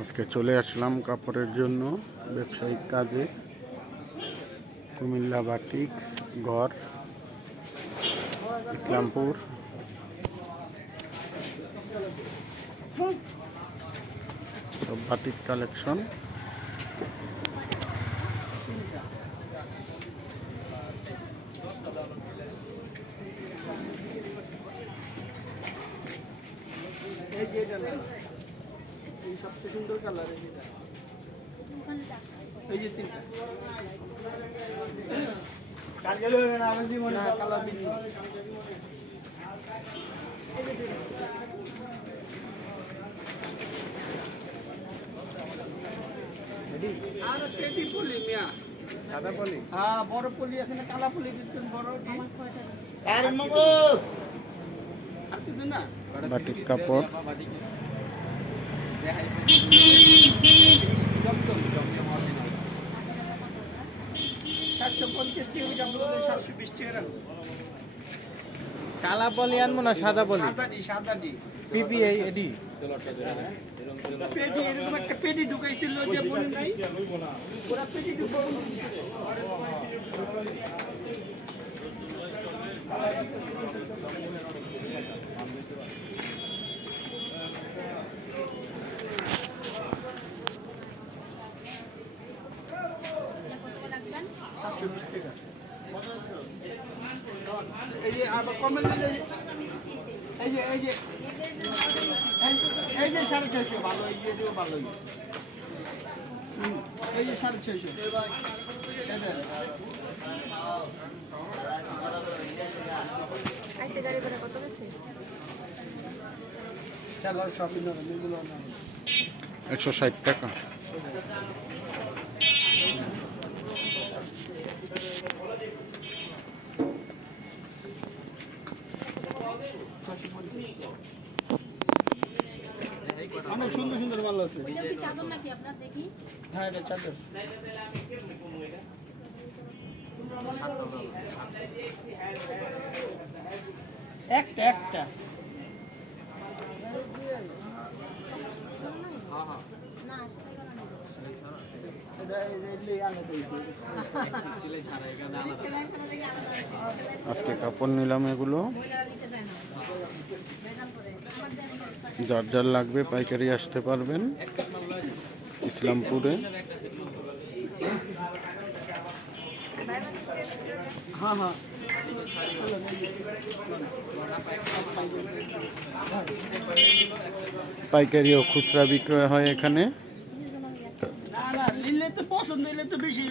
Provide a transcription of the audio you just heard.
আজকে চলে আসলাম কাপড়ের জন্য ব্যবসায়িক কাজে। কুমিল্লা বাটিক্স, ঘর, ইসলামপুর। সব বাটিক কালেকশন। এই সবচেয়ে সুন্দর কালার এই যেটা। এই যে তিনটা। আর পেটি পলি মিয়া। সাদা পলি হ্যাঁ বড় পলি আছে না কালা পলি দিচ্ছেন বড় আর কিছু না? বাটিক কাপড়। কালা পলি আনব না সাদা এডি। এরকম একটা ঢুকাইছিল যে বলে নাই। ওরা পেটি ঢুকাই এই যে আবার কমে নিলে এই যে এই যে এই- যে এই দেন। আইতে গাড়ি ভাড়া কত গেছে সেলার শপিং হবে এগুলো না একশো ষাট টাকা অনেক সুন্দর সুন্দর মাল আছে। হ্যাঁ এটা চাদর। একটা একটা। আজকে কাপড় নিলাম এগুলো। যার যার লাগবে পাইকারি আসতে পারবেন ইসলামপুরে। হ্যাঁ হ্যাঁ। পাইকারি ও খুচরা বিক্রয় হয় এখানে। পছন্দ বেশি